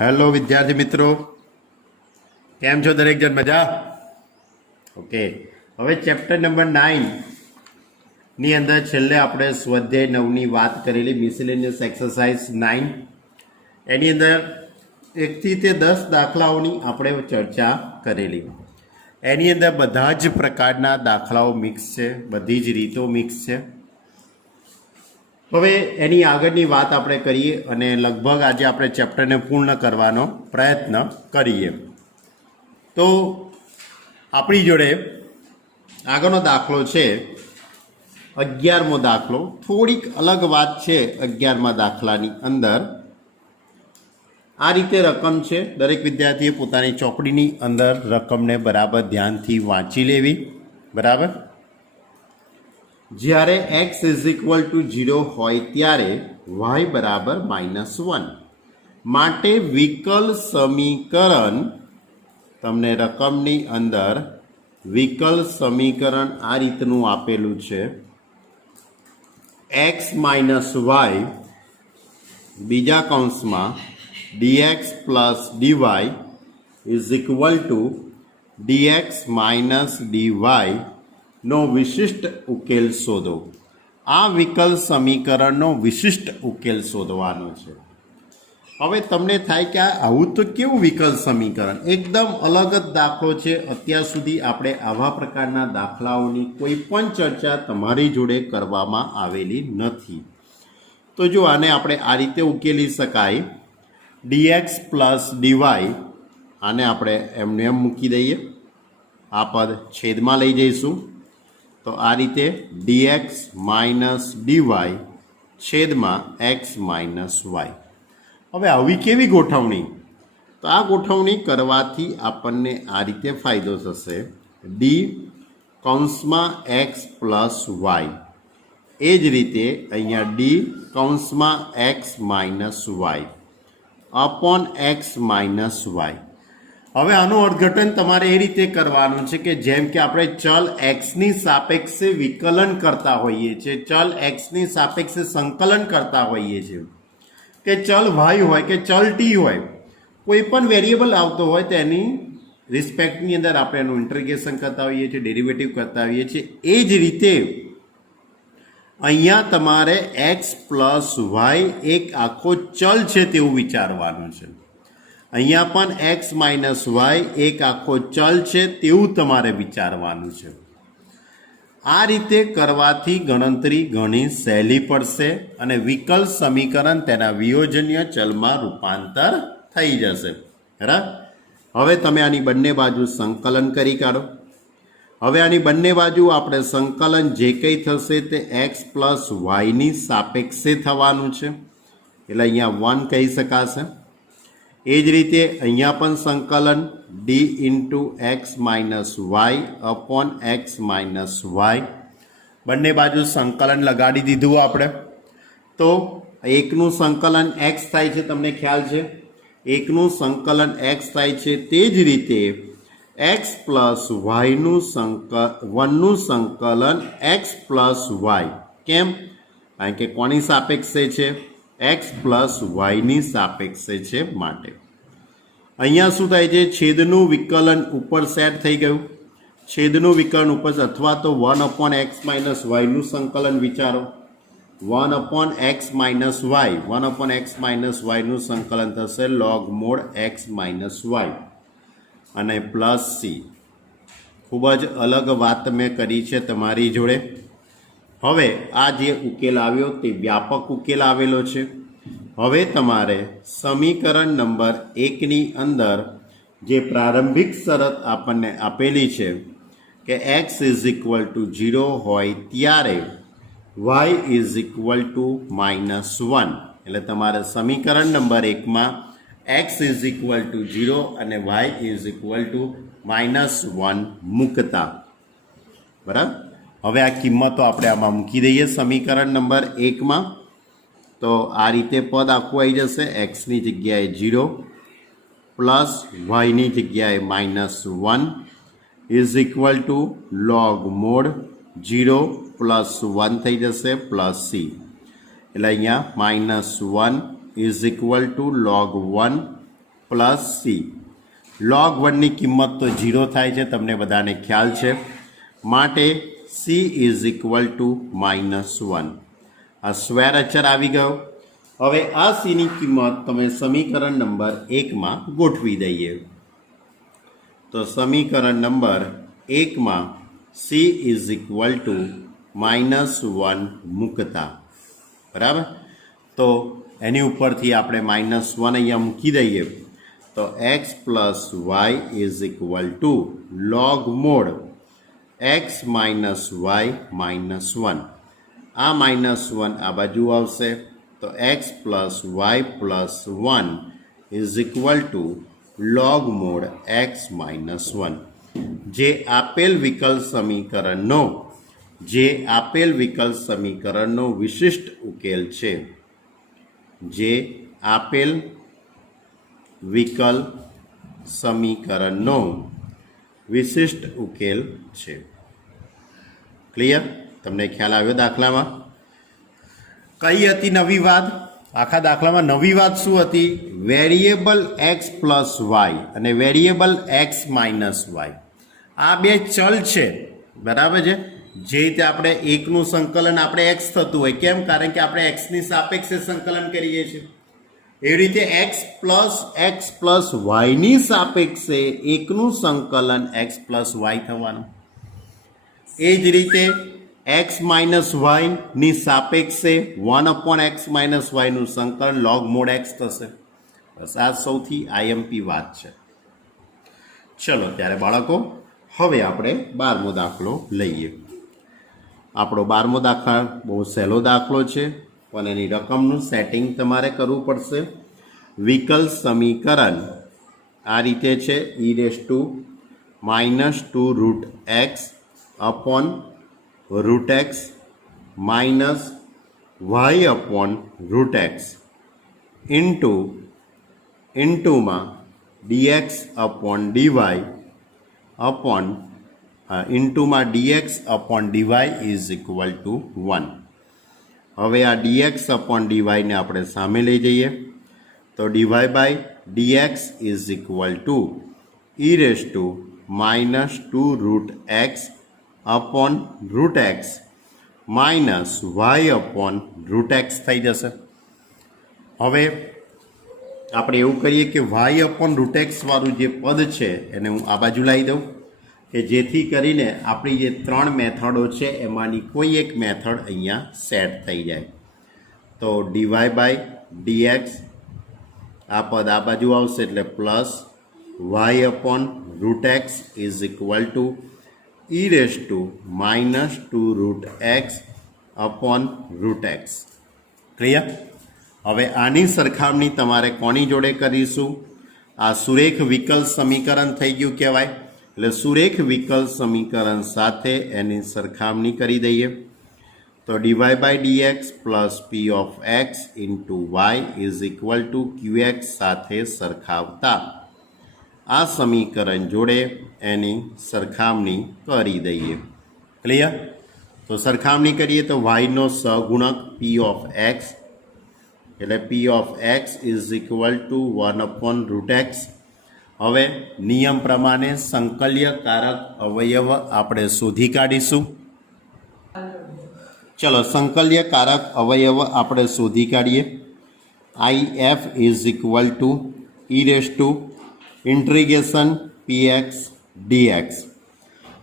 Hello વિદ્યાર્થી મિત્રો, કેમ છો દરેક જણ? મજા? ઓકે, હવે ચેપ્ટર નંબર 9 ની અંદર છેલ્લે આપણે સ્વાધ્યાય 9ની વાત કરેલી, મિસેલેનિયસ એક્સરસાઇઝ 9. એની અંદર 1 થી 10 દાખલાઓની આપણે ચર્ચા કરેલી. એની અંદર બધા જ પ્રકારના દાખલાઓ મિક્સ છે, બધી જ રીતો મિક્સ છે. હવે એની આગળની વાત આપણે કરીએ અને લગભગ આજે આપણે ચેપ્ટરને પૂર્ણ કરવાનો પ્રયત્ન કરીએ. તો આપણી જોડે આગળનો દાખલો છે 11મો દાખલો. થોડીક અલગ વાત છે 11મા દાખલાની અંદર. આ રીતે રકમ છે, દરેક વિદ્યાર્થીએ પોતાની ચોપડીની અંદર રકમને બરાબર ધ્યાનથી વાંચી લેવી. બરાબર. જ્યારે x = 0 હોય ત્યારે y બરાબર -1 માટે વિકલ સમીકરણ, તમને રકમની અંદર વિકલ સમીકરણ આ રીતનું આપેલું છે: x - y બીજા કૌંસમાં dx + dy = dx - dy નો વિશિષ્ટ ઉકેલ શોધો. આ વિકલ સમીકરણનો વિશિષ્ટ ઉકેલ શોધવાનો છે. હવે તમને થાય કે આવું તો કેવું વિકલ સમીકરણ? એકદમ અલગ જ દાખલો છે. અત્યાર સુધી આપણે આવા પ્રકારના દાખલાઓની કોઈ પણ ચર્ચા તમારી જોડે કરવામાં આવેલી નથી. તો જો આને આપણે આ રીતે ઉકેલી શકાય: dx + dy, આને આપણે એમને એમ મૂકી દઈએ, આ પદ છેદમાં લઈ જઈશું. તો આ રીતે dx - dy છેદમાં x - y. હવે આવી કેવી ગોઠવણી? તો આ ગોઠવણી કરવાથી આપણને આ રીતે ફાયદો થશે: d કૌંસમાં x + y, એ જ રીતે અહીંયા d કૌંસમાં x - y upon x - y. હવે આનું અર્થઘટન તમારે એ રીતે કરવાનું છે કે જેમ કે આપણે ચલ એક્સની સાપેક્ષે વિકલન કરતા હોઈએ છીએ, ચલ એક્સની સાપેક્ષે સંકલન કરતા હોઈએ છીએ, કે ચલ વાય હોય કે ચલ ટી હોય, કોઈ પણ વેરિયેબલ આવતો હોય તો એની રિસ્પેક્ટની અંદર આપણે એનું ઇન્ટિગ્રેશન કરતા હોઈએ છીએ, ડેરિવેટિવ કરતા હોઈએ છીએ. એ જ રીતે અહીંયા તમારે એક્સ પ્લસ વાય એક આખો ચલ છે તેવું વિચારવાનું છે. અહીંયા પણ x - y એક આખો ચલ છે તેવું તમારે વિચારવાનું છે. આ રીતે કરવાથી ગણતરી ઘણી સહેલી પડશે અને વિકલ સમીકરણ તેના વિયોજનીય ચલમાં રૂપાંતર થઈ જશે. બરાબર. હવે તમે આની બંને બાજુ સંકલન કરી કાઢો. હવે આની બંને બાજુ આપણે સંકલન જે કંઈ થશે તે x + yની સાપેક્ષે થવાનું છે, એટલે અહીંયા 1 કહી શકાશે. એ જ રીતે અહીંયા પણ સંકલન d × x - y upon x - y. બંને બાજુ સંકલન લગાડી દીધું આપણે. તો એકનું સંકલન x થાય છે, તમને ખ્યાલ છે, એકનું સંકલન x થાય છે. તે જ રીતે x + yનું 1નું સંકલન x + y. કેમ? કારણ કે કોની સાપેક્ષે છે? x + yની સાપેક્ષે છે માટે. અહીંયા શું થાય છે? છેદનું વિકલન ઉપર સેટ થઈ ગયું. છેદનું વિકલન ઉપર, અથવા તો 1/x - yનું સંકલન વિચારો. 1/x - y, 1/x - yનું સંકલન થશે log x - y અને પ્લસ c. ખૂબ જ અલગ વાત મેં કરી છે તમારી જોડે. હવે આ જે ઉકેલ આવ્યો તે વ્યાપક ઉકેલ આવેલો છે. હવે તમારે સમીકરણ નંબર 1ની અંદર જે પ્રારંભિક શરત આપણને આપેલી છે કે x = 0 હોય ત્યારે y = -1, એટલે તમારે સમીકરણ નંબર 1માં x = 0 અને y = -1 મૂકતા. બરાબર. હવે આ કિંમતો આપણે આમાં મૂકી દઈએ સમીકરણ નંબર 1માં. તો આ રીતે પદ આખું આવી જશે: xની જગ્યાએ 0 પ્લસ yની જગ્યાએ -1 = log 0 + 1 થઈ જશે પ્લસ c. એટલે અહીંયા -1 = log 1 પ્લસ સી. log 1ની કિંમત તો 0 થાય છે, તમને બધાને ખ્યાલ છે, માટે સી ઇઝ ઇક્વલ ટુ -1. આ સ્ક્વેર અચર આવી ગયો. હવે આ સીની કિંમત તમે સમીકરણ નંબર 1માં ગોઠવી દઈએ. તો સમીકરણ નંબર 1માં સી ઇઝ ઇક્વલ ટુ -1 મૂકતા, બરાબર. તો એની ઉપરથી આપણે -1 અહીંયા મૂકી દઈએ તો x plus Y is equal to log mod x minus Y -1. આ -1 આ બાજુ આવશે તો x plus Y plus 1 is equal to log mod x -1. જે આપેલ વિકલ સમીકરણનો વિશિષ્ટ ઉકેલ છે. જે આપેલ વિકલ સમીકરણનો વિશિષ્ટ ઉકેલ છે. ક્લિયર? તમને ખ્યાલ આવ્યો દાખલામાં? કઈ હતી નવી વાત? આખા દાખલામાં નવી વાત શું હતી? વેરિયેબલ x પ્લસ વાય અને વેરિયેબલ x માઇનસ વાય, આ બે ચલ છે, બરાબર છે. જે રીતે આપણે એકનું સંકલન આપણે x થતું હોય, કેમ? કારણ કે આપણે xની સાપેક્ષે સંકલન કરીએ છીએ. એવી રીતે x પ્લસ વાયની સાપેક્ષે એકનું સંકલન x પ્લસ વાય થવાનું. એ જ રીતે x માઇનસ વાયની સાપેક્ષે 1/x માઇનસ વાયનું સંકલન log મોડ x થશે. બસ આ સૌથી આઈએમપી વાત છે. ચલો ત્યારે બાળકો, હવે આપણે 12મો દાખલો લઈએ. આપણો 12મો દાખલો બહુ સહેલો દાખલો છે, પણ એની રકમનું સેટિંગ તમારે કરવું પડશે. વિકલ સમીકરણ આ રીતે છે, e−2√x upon √x minus y/√x ઇન્ટુમાં dx અપોન dy અપોન ઇન્ટુમાં dx upon dy is equal to 1. હવે આ dx અપોન dy ને આપણે સામે લઈ જઈએ તો dy by dx is equal to e−2√x upon √x minus y/√x થઈ જશે. હવે આપણે એવું કરીએ કે y/√x વાળું જે પદ છે એને હું આ બાજુ લાવી દઉં, કે જેથી કરીને આપણી જે 3 મેથડો છે એમાંની કોઈ એક મેથડ અહીંયા સેટ થઈ જાય. તો dy બાય dx આ પદ આ બાજુ આવશે એટલે plus y/√x is equal to e−2√x upon √x. Clear? હવે આની સરખામણી તમારે કોની જોડે કરીશું? આ સુરેખ વિકલ સમીકરણ થઈ ગયું કહેવાય. એટલે સુરેખ વિકલ સમીકરણ સાથે એની સરખામણી કરી દઈએ તો dy by dx plus p of x into Y is equal to qx સાથે સરખાવતા આ સમીકરણ જોડે એની સરખામણી કરી દઈએ. ક્લિયર? તો સરખામણી કરીએ તો વાયનો સહગુણક p ઓફ x એટલે p of x is equal two 1/√x. હવે નિયમ પ્રમાણે સંકલ્યકારક અવયવ આપણે શોધી કાઢીશું. ચલો સંકલ્યકારક અવયવ આપણે શોધી કાઢીએ. if is equal two e⁻∫ px dx.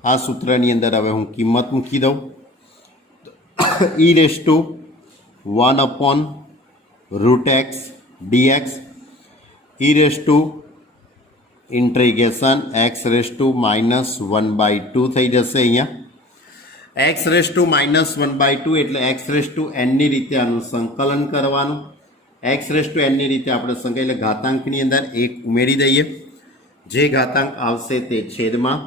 આ સૂત્રની અંદર હવે હું કિંમત મૂકી દઉં. e⁻1/√x dx e⁻∫x⁻−1/2 થઈ જશે. અહીંયા x⁻⁻1/2 એટલે x⁻n ની રીતે આનું સંકલન કરવાનું. x⁻n ની રીતે આપણે સંકલન એટલે ઘાતાંકની અંદર 1 ઉમેરી દઈએ. જે ઘાતાંક આવશે તે છેદમાં,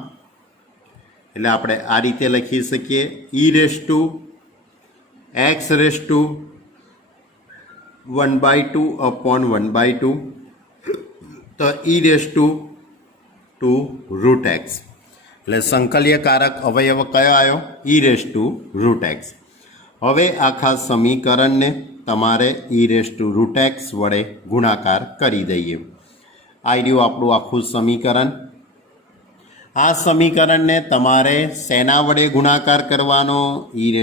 એટલે આપણે આ રીતે લખી શકીએ e⁻x⁻1/2/1/2 તો e⁻√x એટલે સંકલ્યકારક અવયવ કયો આવ્યો? e⁻√x. હવે આખા સમીકરણને તમારે e⁻√x વડે ગુણાકાર કરી દઈએ. આ રહ્યું આપણું આખું સમીકરણ. આ સમીકરણને તમારે શેના વડે ગુણાકાર કરવાનો? e⁻²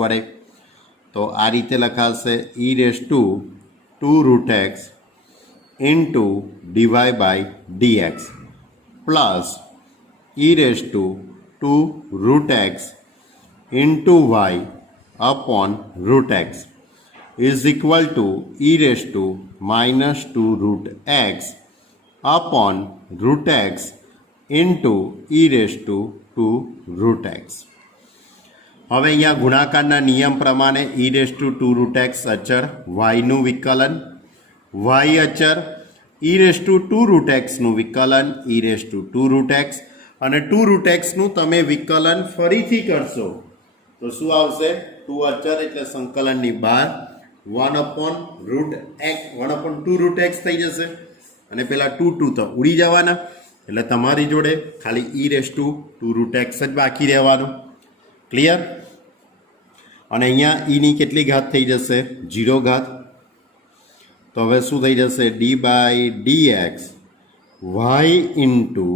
વડે. તો આ રીતે લખાશે e⁻² into dy/dx plus e⁻² into y upon √x is equal to e⁻² upon √x into e⁻². હવે અહીંયા ગુણાકારના નિયમ પ્રમાણે e⁻² અચર, yનું વિકલન, y અચર, e⁻² નું વિકલન, e⁻²x અને 2√x નું તમે વિકલન ફરીથી કરશો તો શું આવશે? 2 અચર એટલે સંકલનની બહાર 1/√x થઈ જશે અને પેલા 2 તો ઉડી જવાના, એટલે તમારી જોડે ખાલી e⁻²x જ બાકી રહેવાનું. ક્લિયર? અને અહીંયા ની કેટલી ઘાત થઈ જશે? 0 ઘાત. તો હવે શું થઈ જશે? d/dx y into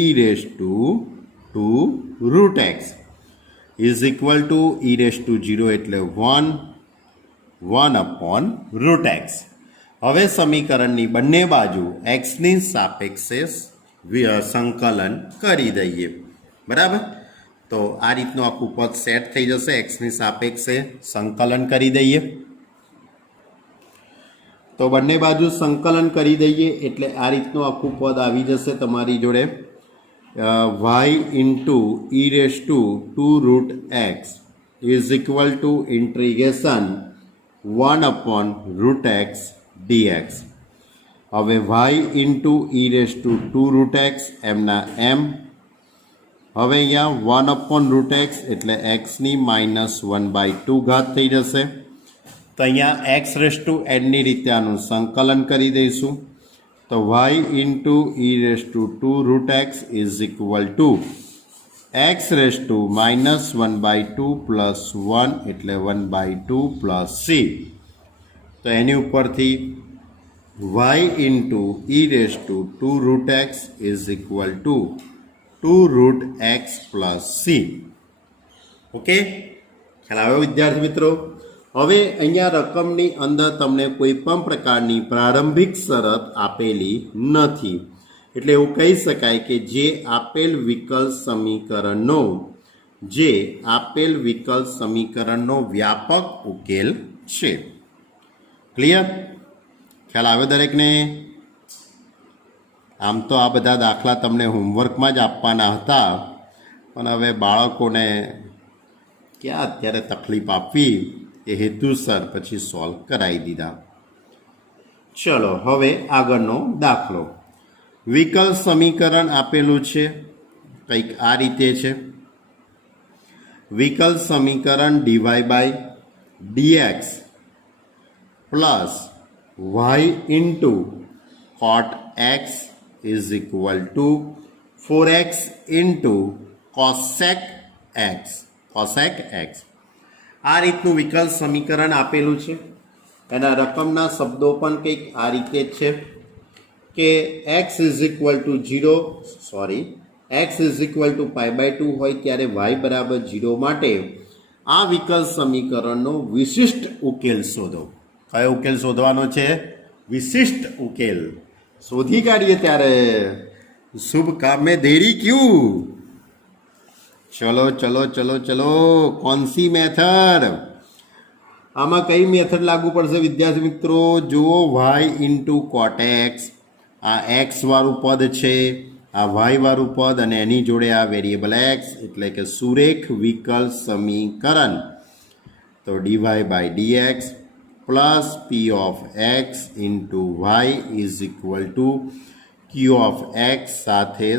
e⁻²x is equal two e⁻0 એટલે 1/√x. હવે સમીકરણની બંને બાજુ એક્સની સાપેક્ષે સંકલન કરી દઈએ. બરાબર? તો આ રીતનું આખું પદ સેટ થઈ જશે. એક્સની સાપેક્ષે સંકલન કરી દઈએ. તો બંને બાજુ સંકલન કરી દઈએ એટલે આ રીતનું આખું પદ આવી જશે તમારી જોડે. y into e⁻² is equal to integration 1/√x dx. હવે y ઇન્ટુ e⁻² એમના એમ. હવે અહીંયા 1/√x એટલે એક્સની -1/2 ઘાત થઈ જશે. તો અહીંયા x⁻n ની રીતે આનું સંકલન કરી દઈશું. તો y into e⁻² is equal two x⁻−1/2 plus 1 એટલે 1/2 પ્લસ c. તો એની ઉપરથી y into e⁻² is equal two 2√x plus c. Okay, ખ્યાલ આવ્યો વિદ્યાર્થી મિત્રો? હવે અહીંયા રકમની અંદર તમને કોઈ પણ પ્રકારની પ્રારંભિક શરત આપેલી નથી, એટલે એવું કહી શકાય કે જે આપેલ વિકલ સમીકરણનો વ્યાપક ઉકેલ છે. ક્લિયર? ખ્યાલ આવે દરેકને? આમ તો આ બધા દાખલા તમને હોમવર્કમાં જ આપવાના હતા, પણ હવે બાળકોને ક્યાં અત્યારે તકલીફ આપવી એ હેતુસર પછી સોલ્વ કરાવી દીધા. ચલો હવે આગળનો દાખલો. વિકલ સમીકરણ આપેલું છે, કંઈક આ રીતે છે. વિકલ સમીકરણ dy/dx plus y into cot x is equal to 4x into cosec x. આ રીતનું વિકલ સમીકરણ આપેલું છે. એના રકમના શબ્દો પણ કંઈક આ રીતે જ છે કે x is equal to 0 x is equal to π/2 હોય ત્યારે y બરાબર 0 માટે આ વિકલ સમીકરણનો વિશિષ્ટ ઉકેલ શોધો. કયો ઉકેલ શોધવાનો છે? વિશિષ્ટ ઉકેલ. શોધી કાઢીએ ત્યારે શુભ કામ મેં દેરી ક્યું? ચલો ચલો ચલો ચલો, કોણ સી મેથડ? આમાં કઈ મેથડ લાગુ પડશે વિદ્યાર્થી મિત્રો? જુઓ, y ઇન્ટુ cot x, આ x વાળું પદ છે, આ y વાળું પદ અને એની જોડે આ વેરિયેબલ x, એટલે કે સુરેખ વિકલ સમીકરણ. તો dy/dx plus p of x into y is equal to q of x સાથે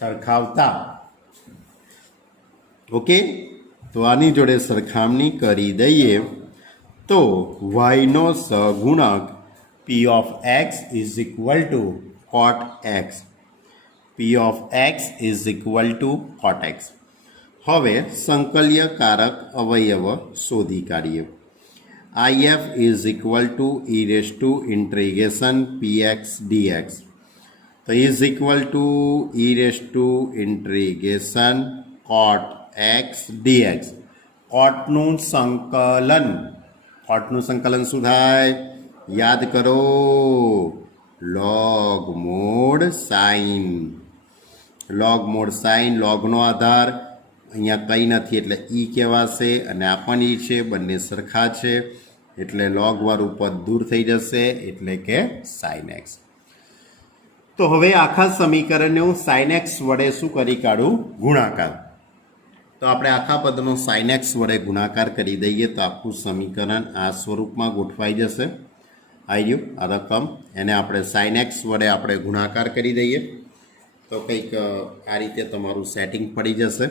સરખાવતા. ઓકે, તો આની જોડે સરખામણી કરી દઈએ તો yનો સહગુણક p of x is equal two cot x. p of x is equal two cot x. હવે સંકલ્યકારક અવયવ શોધી કાઢીએ. IF is equal to e raised to integration px dx. तो is equal to e raised to integration cot x dx. કોટનું સંકલન શું થાય? યાદ કરો, log mod sin. log mod sin, logનો આધાર અહીંયા કંઈ નથી એટલે ઈ કહેવાશે અને આ પણ ઈ છે, બંને સરખા છે એટલે લોગવાળું પદ દૂર થઈ જશે એટલે કે sin x. તો હવે આખા સમીકરણને હું sin x વડે શું કરી કાઢું? ગુણાકાર. તો આપણે આખા પદનો sin x વડે ગુણાકાર કરી દઈએ તો આખું સમીકરણ આ સ્વરૂપમાં ગોઠવાઈ જશે. આવી ગયું આ રકમ, એને આપણે sin x વડે આપણે ગુણાકાર કરી દઈએ તો કંઈક આ રીતે તમારું સેટિંગ પડી જશે.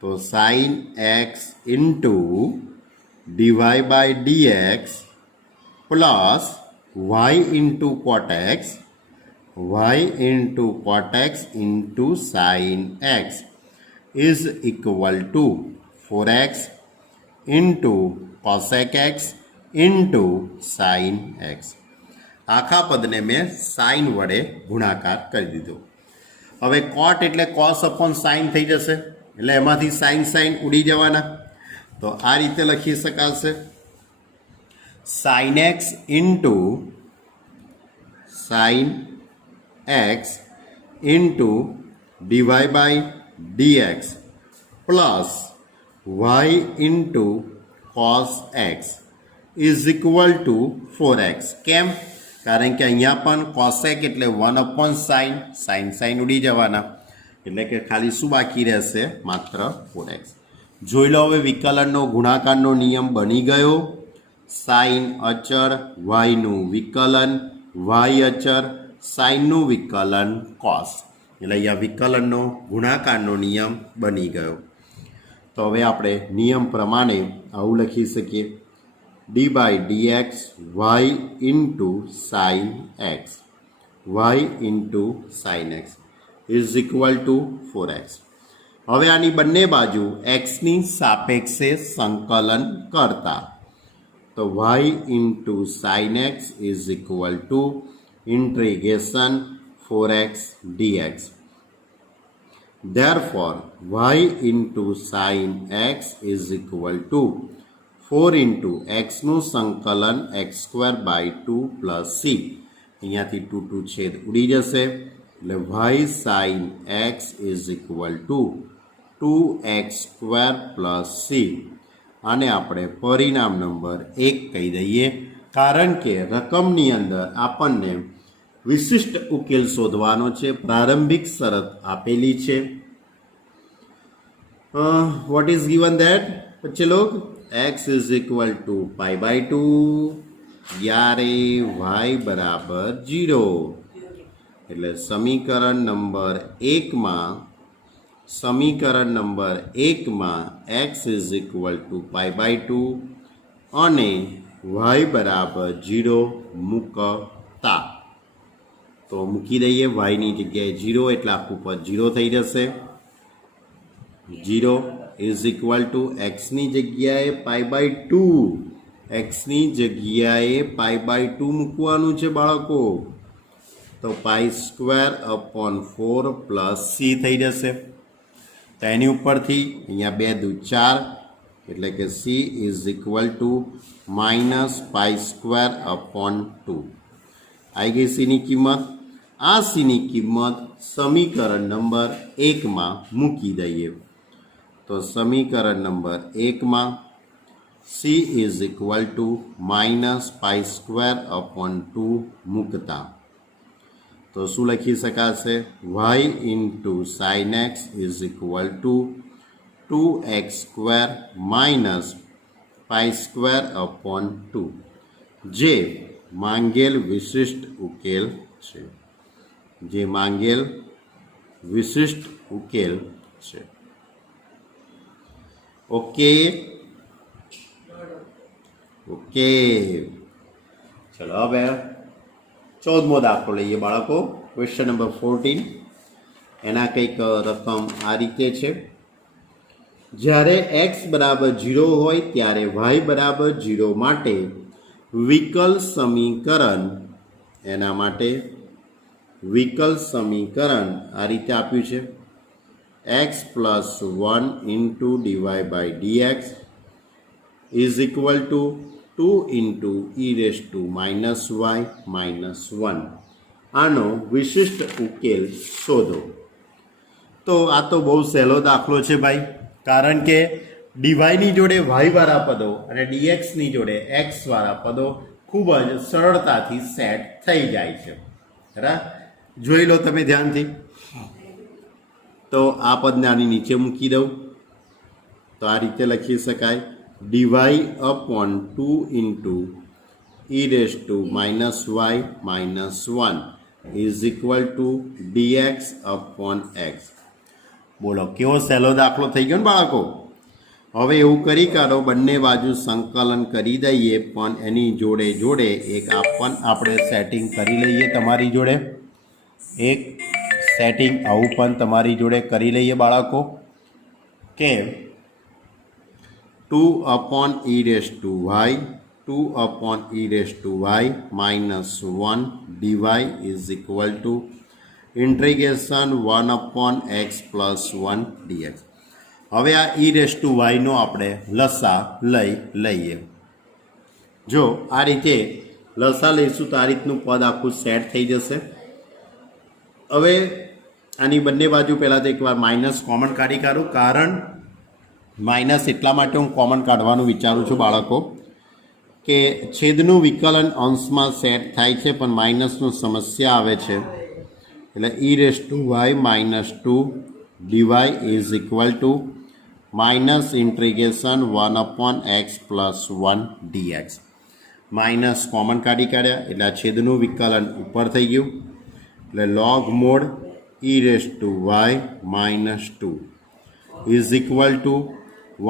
તો sin x into dy by dx plus y into cot x, y into cot x into sin x is equal to 4x into cosec x into sin x. આખા પદને મેં સાઇન વડે ગુણાકાર કરી દીધો. હવે કોટ એટલે કોસ અપોન સાઇન થઈ જશે એટલે એમાંથી સાઇન ઉડી જવાના. તો આ રીતે લખી શકાશે sin x into sin x into dy by dx plus y into cos x is equal to 4x. કેમ? કારણ કે અહીંયા પણ cosec એટલે 1/sin, sin ઉડી જવાના એટલે કે ખાલી શું બાકી રહેશે? માત્ર 4x. જોઈ લો હવે વિકલનનો ગુણાકારનો નિયમ બની ગયો. sin અચળ, yનું વિકલન, y અચળ, સાઇનનું વિકલન cos, એટલે અહીંયા વિકલનનો ગુણાકારનો નિયમ બની ગયો. તો હવે આપણે નિયમ પ્રમાણે આવું લખી શકીએ D by dx y into sine x, y into sine x is equal to 4x. હવે આની બંને બાજુ xની સાપેક્ષે સંકલન કરતા તો y into sine x is equal two integration 4x dx. Therefore, y into sin x is equal to 4 into x નું સંકલન x square by 2 plus c. અહીંયાથી 2 છેદ ઉડી જશે એટલે y sin x is equal to 2x square plus c. આને આપણે પરિણામ નંબર 1 કહી દઈએ કારણ કે રકમની અંદર આપણને વિશિષ્ટ ઉકેલ શોધવાનો છે. પ્રારંભિક શરત આપેલી છે. વોટ ઇઝ ગિવન ધેટ બચ્ચે લોગ? x is equal to pi by 2 જ્યારે y બરાબર 0. એટલે સમીકરણ નંબર 1માં x is equal to pi by 2 અને y બરાબર 0 મૂકતા. તો મૂકી દઈએ yની જગ્યાએ 0 એટલે આખું પદ 0 થઈ જશે. 0 ઇઝ ઇક્વલ ટુ એક્સની જગ્યાએ પાઈ બાય 2, એક્સની જગ્યાએ પાઈ બાય 2 મૂકવાનું છે બાળકો. તો પાઈ સ્ક્વેર અપોન 4 પ્લસ સી થઈ જશે. તો એની ઉપરથી અહીંયા 2 દુ 4 એટલે કે C is equal to minus pi square upon 2. આવી ગઈ સીની કિંમત. આ સીની કિંમત સમીકરણ નંબર 1માં મૂકી દઈએ તો સમીકરણ નંબર 1માં C is equal to minus pi square upon 2 મૂકતા તો શું લખી શકાશે? y into sine x is equal to 2x square minus pi square upon 2 જે માંગેલ વિશિષ્ટ ઉકેલ છે. ઓકે. ચલો હવે 14મો દાખલો લઈએ બાળકો. Question number 14. એના કંઈક રકમ આ રીતે છે. જ્યારે x બરાબર 0 હોય ત્યારે y બરાબર 0 માટે વિકલ સમીકરણ, એના માટે વિકલ સમીકરણ આ રીતે આપ્યું છે, x plus 1 into DY by dx is equal to 2 into E raise to minus Y minus 1. આનો વિશિષ્ટ ઉકેલ શોધો. તો આ તો બહુ સહેલો દાખલો છે ભાઈ, કારણ કે ડીવાયની જોડે વાયવાળા પદો અને ડીએક્સની જોડે એક્સવાળા પદો ખૂબ જ સરળતાથી સેટ થઈ જાય છે. બરાબર, જોઈ લો તમે ધ્યાનથી. તો આ પદને આની નીચે મૂકી દઉં તો આ રીતે લખી શકાય, DY upon 2 into E raise to minus Y minus 1 is equal to DX upon X. બોલો કેવો સહેલો દાખલો થઈ ગયો ને બાળકો. હવે એવું કરી કાઢો, બંને બાજુ સંકલન કરી દઈએ, પણ એની જોડે જોડે એક આપણે સેટિંગ કરી લઈએ. તમારી જોડે એક સેટિંગ આવું પણ તમારી જોડે કરી લઈએ બાળકો, કે 2 upon E raise to Y 2 upon E raise to Y minus 1 DY is equal to integration 1 upon x plus 1 DX. હવે આ ઈ રેસ ટુ વાયનો આપણે લસા લઈએ. જો આ રીતે લસા લઈશું તો આ રીતનું પદ આખું સેટ થઈ જશે. હવે આની બંને બાજુ પહેલાં તો એકવાર માઇનસ કોમન કાઢી કાઢું, કારણ માઇનસ એટલા માટે હું કોમન કાઢવાનું વિચારું છું બાળકો, કે છેદનું વિકલન અંશમાં સેટ થાય છે પણ માઇનસનું સમસ્યા આવે છે. એટલે e raise to Y minus 2 dy is equal to minus integration 1 upon x plus 1 dx. Minus common કાઢ્યા એટલે આ છેદનું વિકલન ઉપર થઈ ગયું. એટલે log mod e raise to Y minus 2 is equal to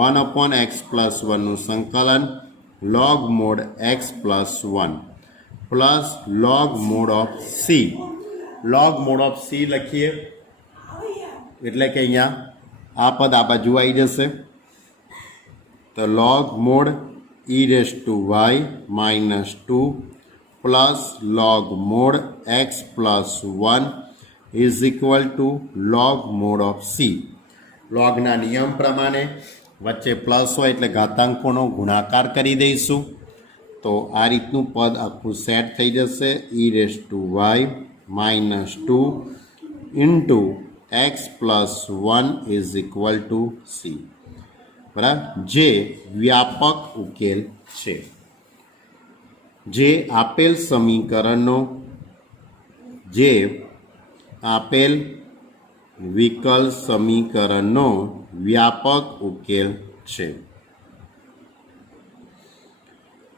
1 upon x plus 1નું સંકલન log mod x plus 1 plus log mod of C. Log mod of C લખીએ એટલે કે અહીંયા આ પદ આ બાજુ આવી જશે. તો log mod e raise to Y minus 2 plus log mod x plus 1 is equal to log mod of C. લોગના નિયમ પ્રમાણે વચ્ચે પ્લસ હોય એટલે ઘાતાંકોનો ગુણાકાર કરી દઈશું. તો આ રીતનું પદ આખું સેટ થઈ જશે, E raise to Y minus 2 into X plus 1 is equal to C. બરાબર, જે વ્યાપક ઉકેલ છે. જે આપેલ વિકલ સમીકરણનો વ્યાપક ઉકેલ છે.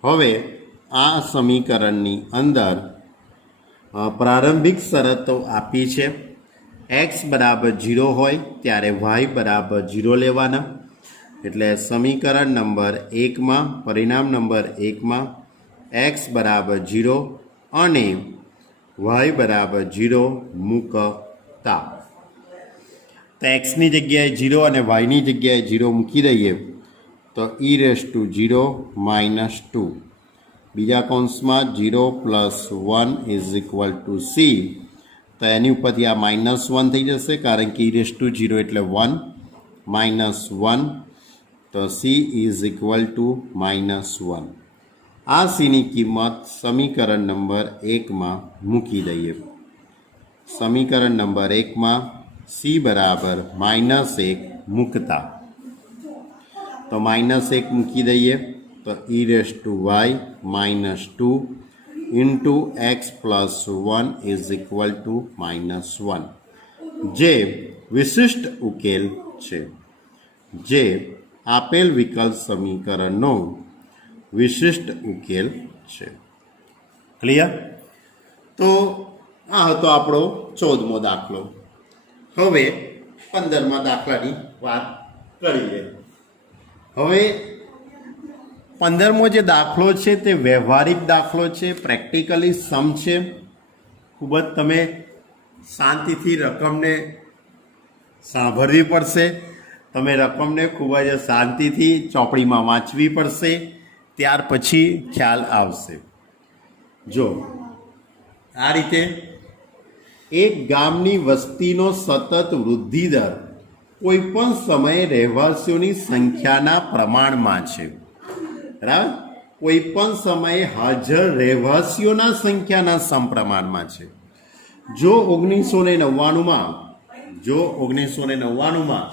હવે આ સમીકરણની અંદર પ્રારંભિક શરતો આપી છે. એક્સ બરાબર 0 હોય ત્યારે વાય બરાબર 0 લેવાના. એટલે સમીકરણ નંબર 1માં, પરિણામ નંબર 1માં એક્સ બરાબર 0 અને વાય બરાબર 0 મૂકતા, તો એક્સની જગ્યાએ 0 અને વાયની જગ્યાએ 0 મૂકી દઈએ તો ઈ રેસ ટુ 0 માઇનસ 2. બીજા કૌંસમાં 0 plus 1 is equal to C. તો એની ઉપરથી આ માઇનસ 1 થઈ જશે, કારણ કે ઈ રેસ ટુ 0 એટલે 1 માઇનસ 1. તો C is equal to minus 1. આ સીની કિંમત સમીકરણ નંબર 1માં મૂકી દઈએ. સમીકરણ નંબર 1માં સી બરાબર -1 મૂકતા, તો -1 મૂકી દઈએ તો E raise to Y minus 2 into X plus 1 is equal to -1, જે વિશિષ્ટ ઉકેલ છે. જે આપેલ વિકલ સમીકરણનો વિશિષ્ટ ઉકેલ છે. ક્લિયર? તો આ હતો આપણો 14મો દાખલો. હવે 15મા દાખલાની વાત કરીએ. હવે 15મો જે દાખલો છે તે વ્યવહારિક દાખલો છે, પ્રેક્ટિકલી સમ છે. ખૂબ જ તમે શાંતિથી રકમને સાંભળવી પડશે, તમે રકમને ખૂબ જ શાંતિથી ચોપડીમાં વાંચવી પડશે, ત્યાર પછી ખ્યાલ આવશે. જો આ રીતે એક ગામની વસ્તીનો સતત વૃદ્ધિ દર કોઈ પણ સમયે રહેવાસીઓની સંખ્યાના પ્રમાણમાં છે. બરાબર, કોઈ પણ સમયે હાજર રહેવાસીઓના સંખ્યાના સમપ્રમાણમાં છે. જો 1999માં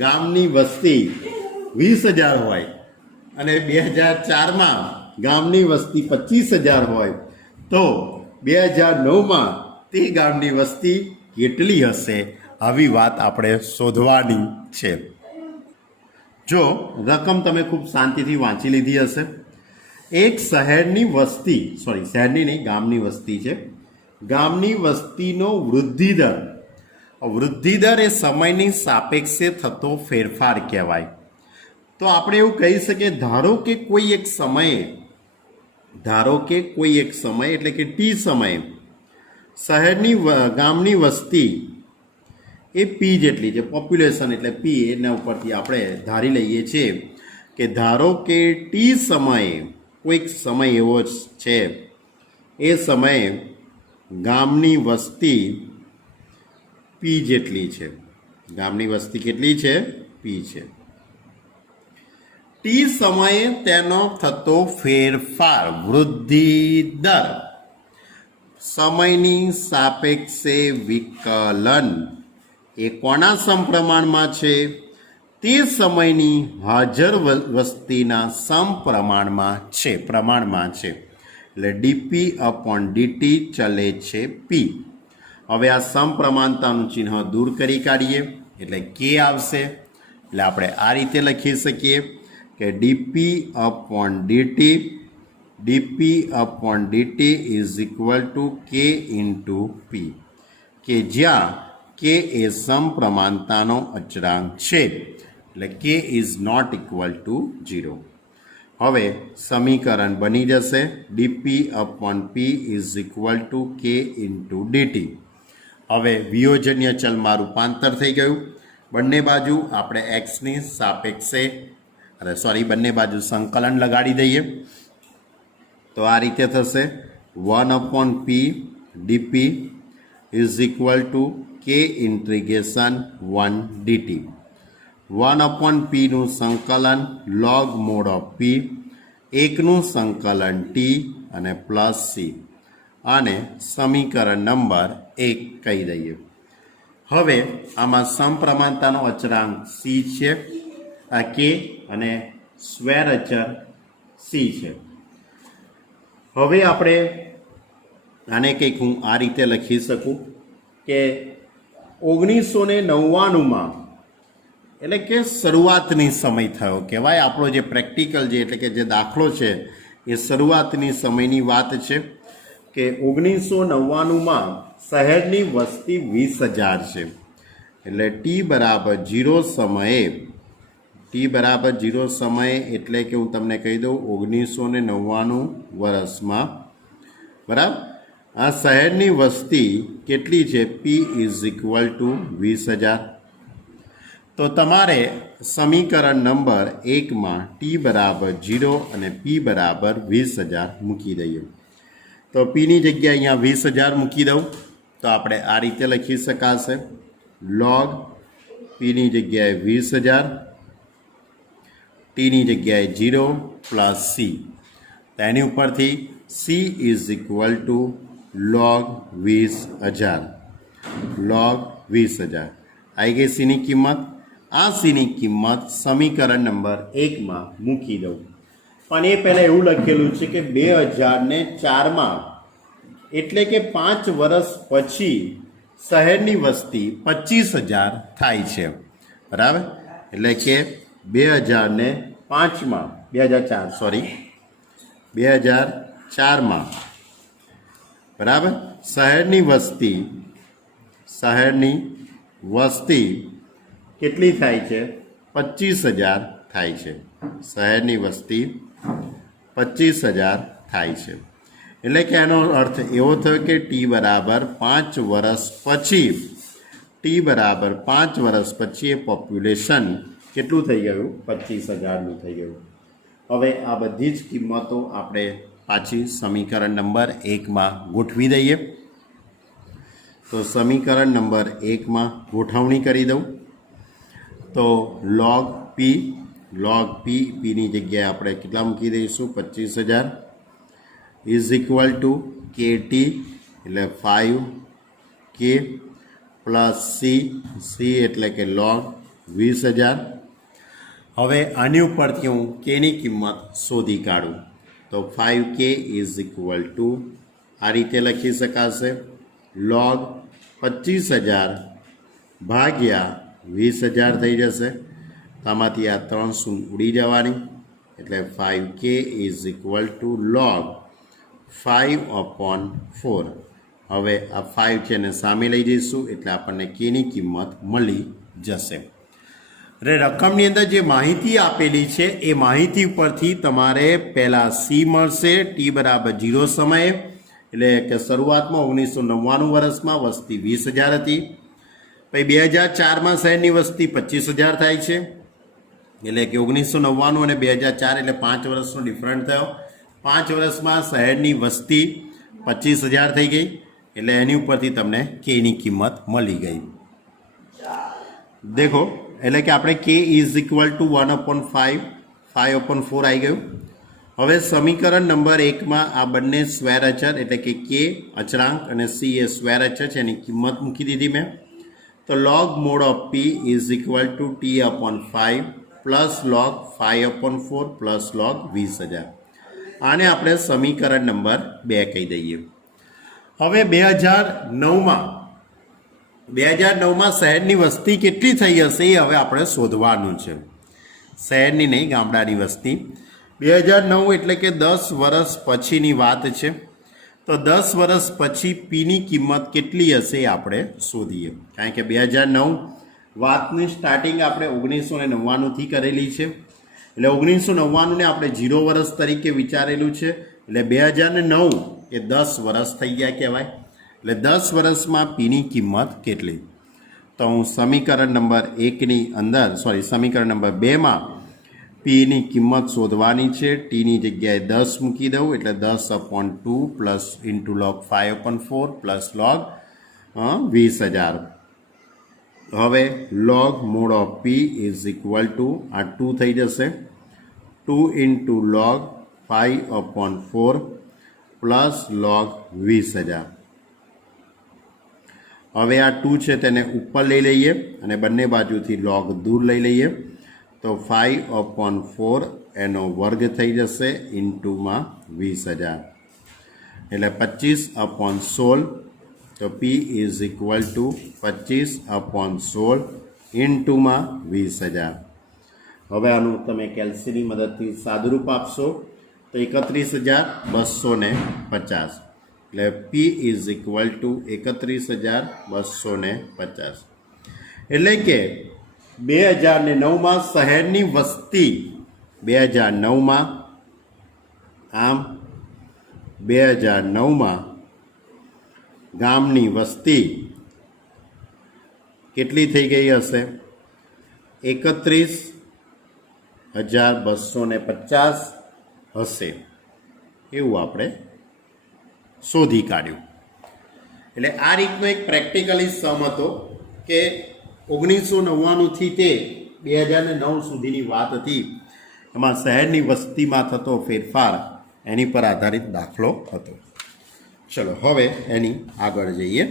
ગામની વસ્તી 20,000 હોય અને 2004માં ગામની વસ્તી 25,000 હોય, તો 2009માં તે ગામની વસ્તી કેટલી હશે? આવી વાત આપણે શોધવાની છે. જો રકમ તમે ખૂબ શાંતિથી વાંચી લીધી હશે. એક શહેરની વસ્તી, શહેરની નહીં, ગામની વસ્તી છે. ગામની વસ્તીનો વૃદ્ધિદર એ સમયની સાપેક્ષે થતો ફેરફાર કહેવાય. તો આપણે એવું કહી શકીએ, ધારો કે કોઈ એક સમયે એટલે કે ટી સમયે ગામની વસ્તી એ પી જેટલી છે, પોપ્યુલેશન એટલે પી, એના ઉપરથી આપણે ધારી લઈએ છીએ કે ધારો કે ટી સમયે કોઈક સમય એવો છે, એ સમયે ગામની વસ્તી પી જેટલી છે. ગામની વસ્તી કેટલી છે? પી છે. ટી સમયે તેનો થતો ફેરફાર વૃદ્ધિ દર સમયની સાપેક્ષે વિકલન એ કોના સમપ્રમાણમાં છે? તે સમયની હાજર વસ્તીના સમપ્રમાણમાં છે, પ્રમાણમાં છે. એટલે ડીપી અપોન ડીટી ચલે છે પી. હવે આ સમપ્રમાણતાનું ચિહ્ન દૂર કરી કાઢીએ એટલે કે આવશે. એટલે આપણે આ રીતે લખી શકીએ કે DP upon DT is equal two k into પી, કે જ્યાં કે એ સમપ્રમાણતાનો અચળાંક છે. એટલે કે ઇઝ નોટ ઇક્વલ ટુ 0. હવે સમીકરણ બની જશે DP upon P is equal two k into DT. હવે વિયોજનીય ચલમાં રૂપાંતર થઈ ગયું. બંને બાજુ આપણે એક્સની સાપેક્ષે બંને બાજુ સંકલન લગાડી દઈએ તો આ રીતે થશે 1/p DP is equal two કે ઇન્ટિગ્રેશન 1 ડીટી. 1/p નું સંકલન log mod of p, 1નું સંકલન ટી અને પ્લસ સી, અને સમીકરણ નંબર 1 કહી દઈએ. હવે આમાં સમપ્રમાણતાનો અચળાંક સી છે, આ કે, અને સ્વેર અચર સી છે. હવે આપણે આને કંઈક હું આ રીતે લખી શકું કે 1999માં એટલે કે શરૂઆતની સમય થયો કહેવાય. આપણો જે પ્રેક્ટિકલ એટલે કે જે દાખલો છે એ શરૂઆતની સમયની વાત છે કે 1999માં શહેરની વસ્તી 20,000 છે. એટલે ટી બરાબર 0 સમયે એટલે કે હું તમને કહી દઉં 1999 વર્ષમાં, બરાબર, આ શહેરની વસ્તી કેટલી છે? પી ઇઝ ઇક્વલ ટુ 20,000. તો તમારે સમીકરણ નંબર 1માં ટી બરાબર 0 અને પી બરાબર 20,000 મૂકી દઈએ. તો પીની જગ્યાએ અહીંયા 20,000 મૂકી દઉં તો આપણે આ રીતે લખી શકાશે log પીની જગ્યાએ 20,000, ટીની જગ્યાએ 0 પ્લસ સી. તો એની ઉપરથી C is equal two log 20,000. આવી ગઈ સીની કિંમત. આ સીની કિંમત સમીકરણ નંબર 1માં મૂકી દઉં. પણ એ પહેલાં એવું લખેલું છે કે 2004માં એટલે કે 5 વર્ષ પછી શહેરની વસ્તી 25,000 થાય છે, બરાબર. એટલે કે 2004માં બરાબર શહેરની વસ્તી કેટલી થાય છે? 25,000 થાય છે. શહેરની વસ્તી 25,000 થાય છે. એટલે કે એનો અર્થ એવો થયો કે ટી બરાબર 5 વર્ષ પછી એ પોપ્યુલેશન કેટલું થઈ ગયું? 25,000નું થઈ ગયું. હવે આ બધી જ કિંમતો આપણે પાછી સમીકરણ નંબર 1માં ગોઠવી દઈએ. તો સમીકરણ નંબર 1માં ગોઠવણી કરી દઉં તો log પીની જગ્યાએ આપણે કેટલા મૂકી દઈશું? 25,000 ઇઝ ઇક્વલ ટુ KT એટલે 5K પ્લસ સી એટલે કે log 20,000. હવે આની ઉપરથી હું કેની કિંમત શોધી કાઢું તો 5K ઇઝ ઇક્વલ ટુ આ રીતે લખી શકાશે log 25,000 ભાગ્યા 20,000 થઈ જશે. આમાંથી આ 3 શૂન્ય ઉડી જવાની એટલે 5K is equal two log 5/4. હવે આ 5 છે ને સામે લઈ જઈશું એટલે આપણને કેની કિંમત મળી જશે. અને રકમની અંદર જે માહિતી આપેલી છે એ માહિતી ઉપરથી તમારે પહેલાં સી મળશે t બરાબર 0 સમયે, એટલે કે શરૂઆતમાં 1999 વર્ષમાં વસ્તી 20,000 હતી. પછી 2004માં શહેરની વસ્તી 25,000 થાય છે, એટલે કે 1999 અને 2004 એટલે 5 વર્ષનો ડિફરન્ટ થયો. 5 વર્ષમાં શહેરની વસ્તી 25,000 થઈ ગઈ, એટલે એની ઉપરથી તમને કેની કિંમત મળી ગઈ. દેખો એટલે કે આપણે k ઇઝ ઇક્વલ ટુ 1/5 5/4 આવી ગયું. હવે સમીકરણ નંબર 1માં આ બંને સ્ક્વેર અચર એટલે કે k અચળાંક અને c એ સ્ક્વેર અચર છે એની કિંમત મૂકી દીધી મેં. તો log mod of p is equal two t/5 plus log 5/4 plus log 20,000. આને આપણે સમીકરણ નંબર 2 કહી દઈએ. હવે 2009માં શહેરની વસ્તી કેટલી થઈ હશે એ હવે આપણે શોધવાનું છે. શહેરની નહીં, ગામડાની વસ્તી. 2009 એટલે કે 10 વર્ષ પછીની વાત છે. તો 10 વર્ષ પછી પીની કિંમત કેટલી હશે એ આપણે શોધીએ. કારણ કે 2009 વાતની સ્ટાર્ટિંગ આપણે 1999થી કરેલી છે, એટલે 1999ને આપણે 0 વર્ષ તરીકે વિચારેલું છે, એટલે 2009 એ 10 વર્ષ થઈ ગયા કહેવાય. એટલે 10 વર્ષમાં પીની કિંમત કેટલી? તો હું સમીકરણ નંબર 1ની અંદર સમીકરણ નંબર 2માં પીની કિંમત શોધવાની છે. ટીની જગ્યાએ 10 મૂકી દઉં એટલે 10/2 plus into log 5/4 plus log 20,000. હવે log mod of p is equal to આ 2 થઈ જશે 2 ઇન્ટુ log 5/4 પ્લસ log 20,000. હવે આ 2 છે તેને ઉપર લઈ લઈએ અને બંને બાજુથી log દૂર લઈ લઈએ તો 5/4 એનો વર્ગ થઈ જશે ઇન્ટુમાં 20,000 એટલે 25/16. તો p ઇઝ ઇક્વલ ટુ 25/16 ઇન્ટુમાં 20,000. હવે આનું તમે કેલ્સીની મદદથી સાદુરૂપ આપશો તો 31,250. એટલે p ઇઝ ઇક્વલ ટુ 31,250. એટલે કે 2009માં શહેરની વસ્તી 2009માં આમ 2009માં ગામની વસ્તી કેટલી થઈ ગઈ હશે? 31,250 હશે એવું આપણે શોધી કાઢ્યું. એટલે આ રીતનો એક પ્રેક્ટિકલી સમ હતો કે 1999થી તે 2009 સુધીની વાત હતી. એમાં શહેરની વસ્તીમાં થતો ફેરફાર એની પર આધારિત દાખલો હતો. ચલો હવે એની આગળ જઈએ.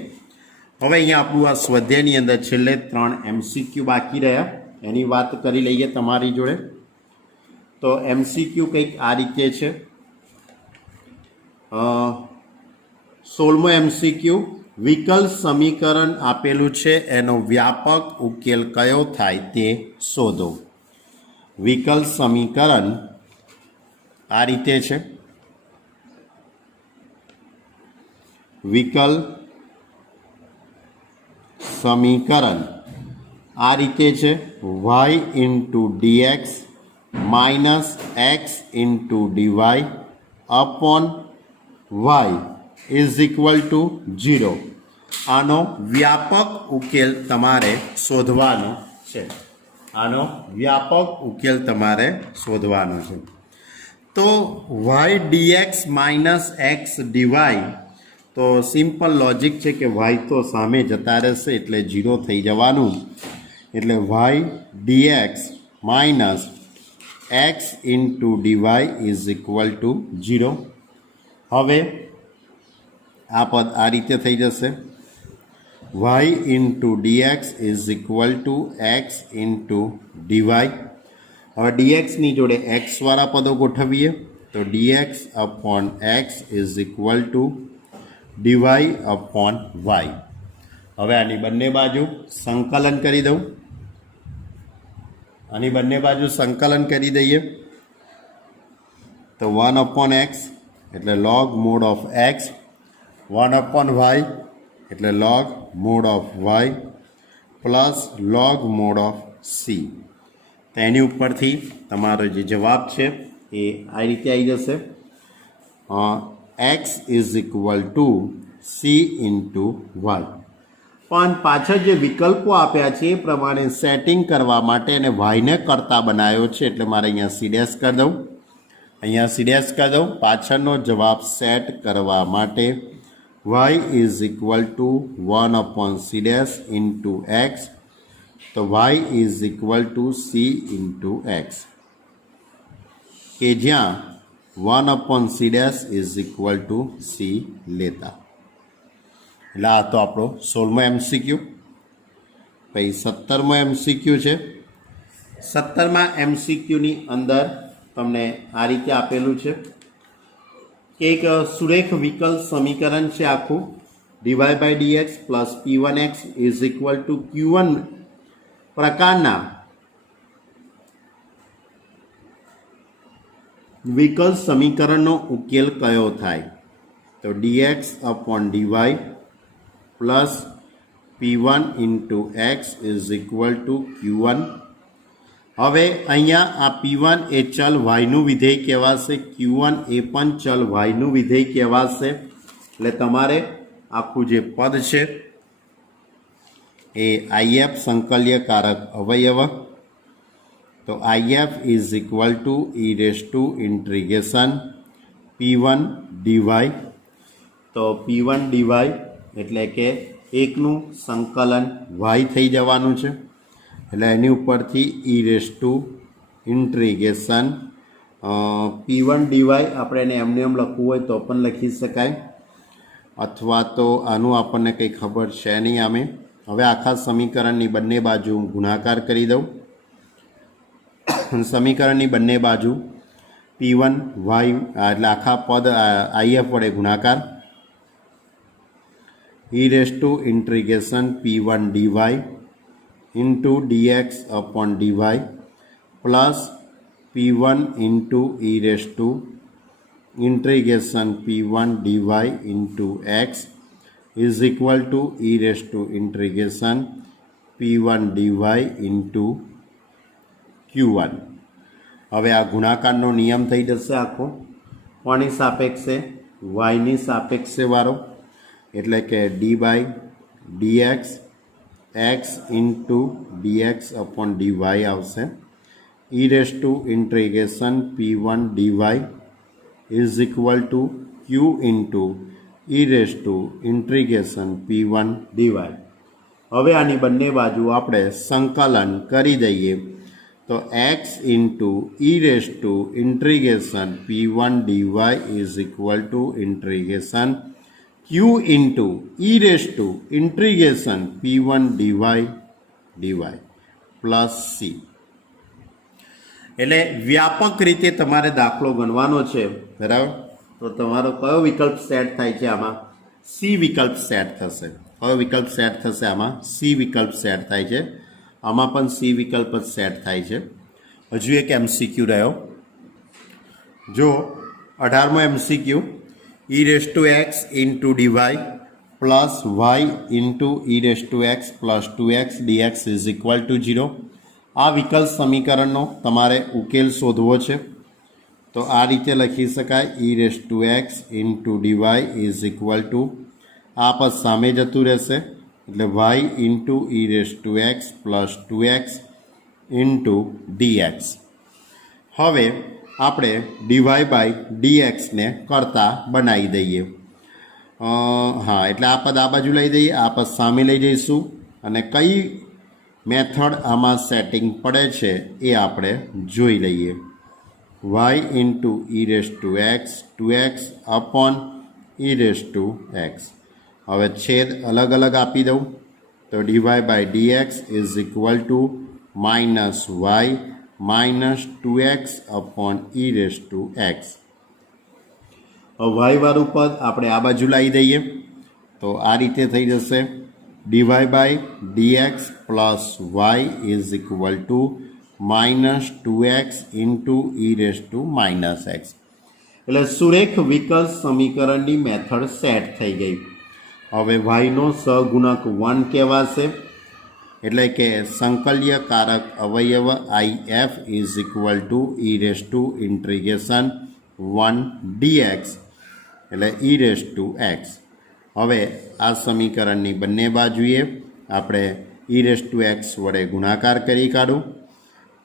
હવે અહીંયા આપણું આ સ્વાધ્યાયની અંદર છેલ્લે 3 MCQ બાકી રહ્યા એની વાત કરી લઈએ તમારી જોડે. તો MCQ કંઈક આ રીતે છે. 16મો MCQ, વિકલ સમીકરણ આપેલું છે એનો વ્યાપક ઉકેલ કયો થાય તે શોધો. વિકલ સમીકરણ આ રીતે છે. વિકલ સમીકરણ આ રીતે છે. y into dx minus x into dy upon y is equal to 0. આનો વ્યાપક ઉકેલ તમારે શોધવાનો છે. આનો વ્યાપક ઉકેલ તમારે શોધવાનો છે. તો Y DX minus X DY, તો સિમ્પલ લોજિક છે કે વાય તો સામે જતા રહેશે એટલે 0 થઈ જવાનું. એટલે Y DX minus x into DY is equal to 0. હવે આ પદ આ રીતે થઈ જશે, y into DX is equal to x into DY. હવે ડીએક્સની જોડે એક્સવાળા પદો ગોઠવીએ તો DX upon X is equal to DY upon Y. હવે આની બંને બાજુ સંકલન કરી દઉં. આની બંને બાજુ સંકલન કરી દઈએ તો 1 અપોન એક્સ એટલે log mod of x, 1 upon y એટલે log mod of y plus log mod of C. તો એની ઉપરથી તમારો જે જવાબ છે એ આ રીતે આવી જશે, X is equal to C into Y. પણ પાછળ જે વિકલ્પો આપ્યા છે એ પ્રમાણે સેટિંગ કરવા માટે એને વાયને કરતા બનાવ્યો છે એટલે મારે અહીંયા સી ડેશ કરી દઉં. અહીંયા સી ડેશ કરી દઉં. પાછળનો જવાબ સેટ કરવા માટે y is equal to 1 upon C dash into x, તો y is equal to C into x, કે જ્યાં 1 upon C dash is equal to C લેતા. એટલે આ તો આપણો 16મો MCQ. પછી 17મો MCQ છે. 17મા MCQની અંદર તમને આ રીતે આપેલું છે કે એક સુરેખ વિકલ સમીકરણ છે આખું, dy by dx plus P1x is equal to Q1 પ્રકારના વિકલ સમીકરણનો ઉકેલ કયો થાય? તો dx upon dy plus P1 into x is equal to Q1. હવે અહીંયા આ P1 એ ચલ વાયનું વિધેય કહેવાશે, Q1 એ પણ ચલ વાયનું વિધેય કહેવાશે. એટલે તમારે આખું જે પદ છે એ IF સંકલ્યકારક અવયવ, તો IF is equal to e raise to integration P1 dy. તો P1 ડીવાય એટલે કે એકનું સંકલન વાય થઈ જવાનું છે. એટલે એની ઉપરથી e raise to integration P1 dy આપણે એને એમને એમ લખવું હોય તો પણ લખી શકાય, અથવા તો આનું આપણને કંઈ ખબર છે નહીં આમે. હવે આખા સમીકરણની બંને બાજુ હું ગુણાકાર કરી દઉં. સમીકરણની બંને બાજુ P1 વાય એટલે આખા પદ IF વડે ગુણાકાર, e raise to integration P1 dy into dx upon dy plus P1 into E raise to integration P1 dy into x is equal to e raise to integration P1 dy into Q1. હવે આ ગુણાકારનો નિયમ થઈ જશે આખો, કોની સાપેક્ષે? વાયની સાપેક્ષે વાળો. એટલે કે d by dx x into dx upon dy આવશે, e raise to integration P1 dy is equal to Q into E raise to integration P1 dy. હવે આની બંને બાજુ આપણે સંકલન કરી દઈએ તો x into E raise to integration P1 dy is equal to integration Q into E raise to integration P1 dy dy plus C. એટલે વ્યાપક રીતે તમારે દાખલો ગણવાનો છે, બરાબર? તો તમારો કયો વિકલ્પ સેટ થાય છે આમાં? સી વિકલ્પ સેટ થશે. કયો વિકલ્પ સેટ થશે આમાં? સી વિકલ્પ સેટ થાય છે. આમાં પણ સી વિકલ્પ જ સેટ થાય છે. હજુ એક MCQ રહ્યો. જો 18મો MCQ, e raise to x into dy plus y into E raise to x plus 2x dx is equal to 0. આ વિકલ્પ સમીકરણનો તમારે ઉકેલ શોધવો છે. તો આ રીતે લખી શકાય, e raise to x into DY is equal to, આ પદ સામે જતું રહેશે એટલે y into E raise to x plus 2x into dx. હવે આપણે ડીવાય બાય ડીએક્સને કરતા બનાવી દઈએ. હા, એટલે આ પદ આ બાજુ લઈ દઈએ, આ પદ સામે લઈ જઈશું અને કઈ મેથડ આમાં સેટિંગ પડે છે એ આપણે જોઈ લઈએ. y into E raise to x 2x upon E raise to x. હવે છેદ અલગ અલગ આપી દઉં તો dy by dx is equal to minus Y minus 2x upon E raise to x. વાયવાળું પદ આપણે આ બાજુ લાવી દઈએ તો આ રીતે થઈ જશે. Dy by dx plus Y is equal to minus 2x into E raise to minus x. એટલે સુરેખ વિકલ સમીકરણની મેથડ સેટ થઈ ગઈ. હવે વાયનો સહગુણક 1 કહેવાશે, એટલે કે સંકલ્યકારક અવયવ I F is equal to e raise to integration 1 dx એટલે ઈ રેસ ટુ એક્સ. હવે આ સમીકરણની બંને બાજુએ આપણે ઈ રેસ ટુ એક્સ વડે ગુણાકાર કરી કાઢું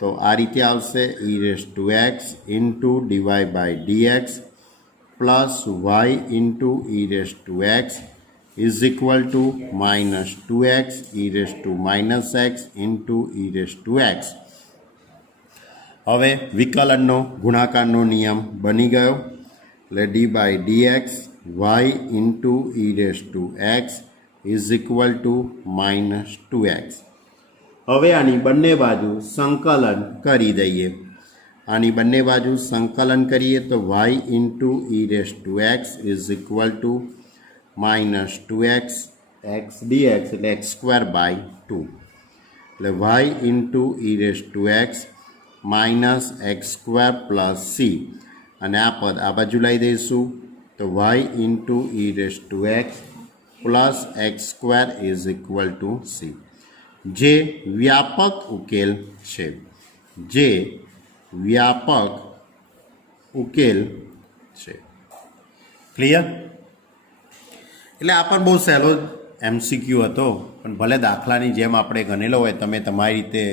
તો આ રીતે આવશે. E raise to x into DY by dx plus y into E raise to x is equal to minus 2x e raise to minus x into E raise to x. હવે વિકલનનો ગુણાકારનો નિયમ બની ગયો એટલે d by dx y into E raise to x is equal to minus 2x. હવે આની બંને બાજુ સંકલન કરી દઈએ. આની બંને બાજુ સંકલન કરીએ તો y into E raise to x is equal to minus 2x x dx એટલે એક્સ સ્ક્વેર બાય 2 એટલે y into E raise to x minus x square plus c અને આ પદ આ બાજુ લઈ દઈશું તો y into E raise to x plus x square is equal to c. જે વ્યાપક ઉકેલ છે. જે વ્યાપક ઉકેલ છે. ક્લિયર? એટલે આ પણ બહુ સહેલો એમસીક્યુ હતો, પણ ભલે દાખલાની જેમ આપણે ગણેલો હોય તમે તમારી રીતે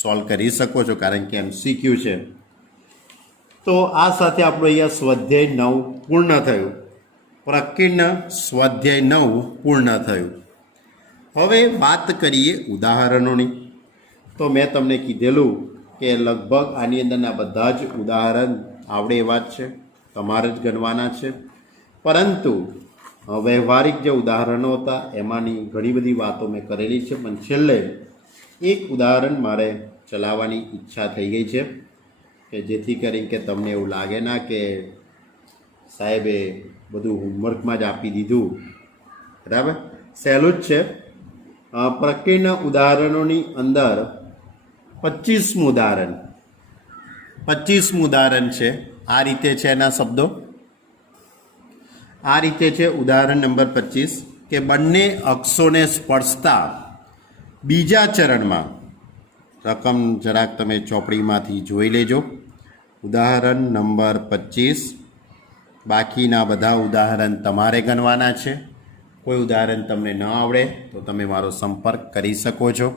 સોલ્વ કરી શકો છો કારણ કે એમસીક્યુ છે. તો આ સાથે આપણું અહીંયા સ્વાધ્યાય 9 પૂર્ણ થયું. પ્રકીર્ણ સ્વાધ્યાય 9 પૂર્ણ થયું. હવે વાત કરીએ ઉદાહરણોની. તો મેં તમને કીધેલું કે લગભગ આની અંદરના બધા જ ઉદાહરણ આવડે એવા જ છે, તમારે જ ગણવાના છે. પરંતુ વ્યવહારિક જે ઉદાહરણો હતા એમાંની ઘણી બધી વાતો મેં કરેલી છે, પણ છેલ્લે એક ઉદાહરણ મારે ચલાવવાની ઈચ્છા થઈ ગઈ છે કે જેથી કરીને કે તમને એવું લાગે ના કે સાહેબે બધું હોમવર્કમાં જ આપી દીધું. બરાબર, સહેલું જ છે. પ્રકીર્ણ ઉદાહરણોની અંદર 25મું ઉદાહરણ છે. આ રીતે છે એના શબ્દો. આ રીતે છે ઉદાહરણ નંબર 25 કે બંને અક્ષોને સ્પર્શતા બીજા ચરણમાં, રકમ જરાક તમે ચોપડીમાંથી જોઈ લેજો. ઉદાહરણ નંબર 25. બાકીના બધા ઉદાહરણ તમારે ગણવાના છે. કોઈ ઉદાહરણ તમને ન આવડે તો તમે મારો સંપર્ક કરી શકો છો.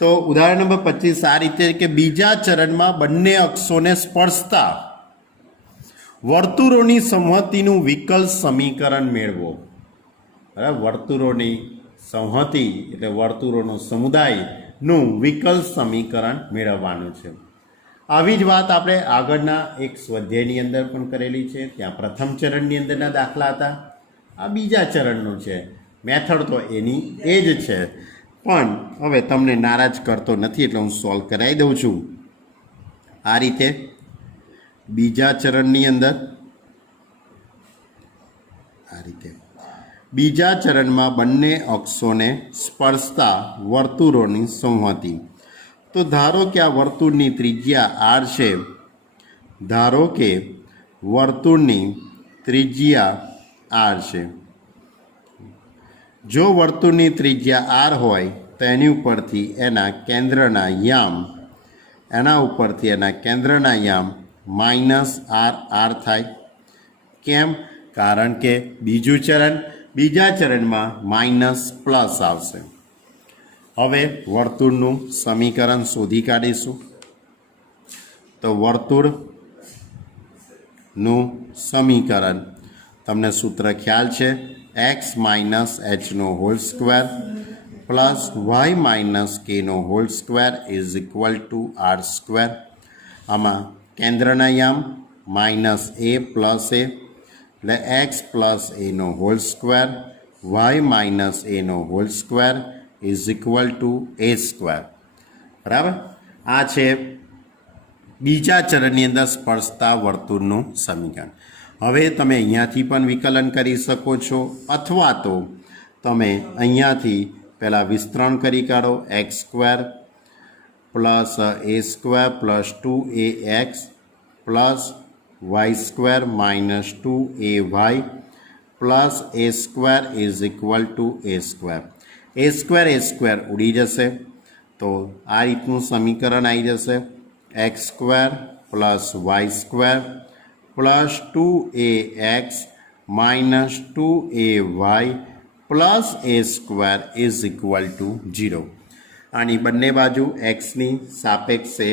તો ઉદાહરણ નંબર 25 આ રીતે કે બીજા ચરણમાં બંને અક્ષોને સ્પર્શતા વર્તુળોની સંહતિનું વિકલ સમીકરણ મેળવો. બરાબર, વર્તુળોની સંહતિ એટલે વર્તુળોનો સમુદાયનું વિકલ સમીકરણ મેળવવાનું છે. આવી જ વાત આપણે આગળના એક સ્વાધ્યાયની અંદર પણ કરેલી છે. ત્યાં પ્રથમ ચરણની અંદરના દાખલા હતા. આ બીજા ચરણનું છે. મેથડ તો એની એ જ છે, પણ હવે તમને નારાજ કરતો નથી એટલે હું સોલ્વ કરાવી દઉં છું. આ રીતે બીજા ચરણની અંદર આ રીતે બીજા ચરણમાં બંને અક્ષોને સ્પર્શતા વર્તુળોની સંહતિ. તો ધારો કે આ વર્તુળની ત્રિજ્યા આર છે. ધારો કે વર્તુળની ત્રિજ્યા આર છે. જો વર્તુળની ત્રિજ્યા આર હોય તો એની ઉપરથી એના કેન્દ્રના યામ માઇનસ આર થાય. કેમ? કારણ કે બીજા ચરણમાં માઇનસ પ્લસ આવશે. હવે વર્તુળનું સમીકરણ શોધી કાઢીશું. તો વર્તુળનું સમીકરણ તમને સૂત્ર ખ્યાલ છે, એક્સ માઇનસ એચનો whole square plus y minus કેનો whole square is equal to r square. આમાં કેન્દ્રના યામ માઇનસ એ પ્લસ એ એટલે એક્સ પ્લસ એનો હોલ સ્ક્વેર વાય માઇનસ એનો whole square is equal to a square. બરાબર, આ છે બીજા ચરણની અંદર સ્પર્શતા વર્તુળનું સમીકરણ. હવે તમે અહીંયાથી પણ વિકલન કરી શકો છો, અથવા તો તમે અહીંયાથી પહેલાં વિસ્તરણ કરી કાઢો. X square plus a square plus 2ax plus y square minus 2ay plus a square is equal to a square. A square ઉડી જશે તો આ રીતનું સમીકરણ આવી જશે. X square plus y square plus 2ax minus 2ay plus a square is equal to 0. આની બંને બાજુ એક્સની સાપેક્ષે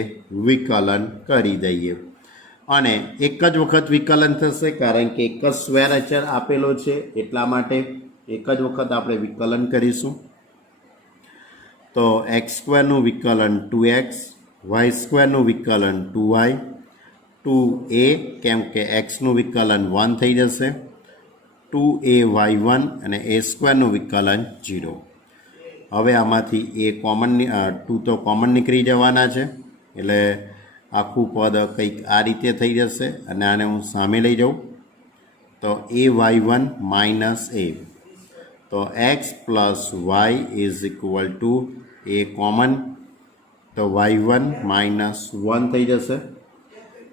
વિકલન કરી દઈએ અને એક જ વખત વિકલન થશે, કારણ કે એક જ સ્ક્વેર અચળ આપેલો છે, એટલા માટે એક જ વખત આપણે વિકલન કરીશું. તો એક્સ સ્ક્વેરનું વિકલન 2x, વાય સ્ક્વેરનું વિકલન 2y, 2a કેમ કે એક્સનું વિકલન 1 થઈ જશે, 2ay1 અને એ સ્ક્વેરનું વિકલન 0. હવે આમાંથી એ કોમન 2 તો કોમન નીકળી જવાના છે, એટલે આખું પદ કંઈક આ રીતે થઈ જશે અને આને હું સામે લઈ જાઉં તો ay1 માઇનસ એ. તો x plus Y is equal to a common, તો y1 માઇનસ 1 થઈ જશે.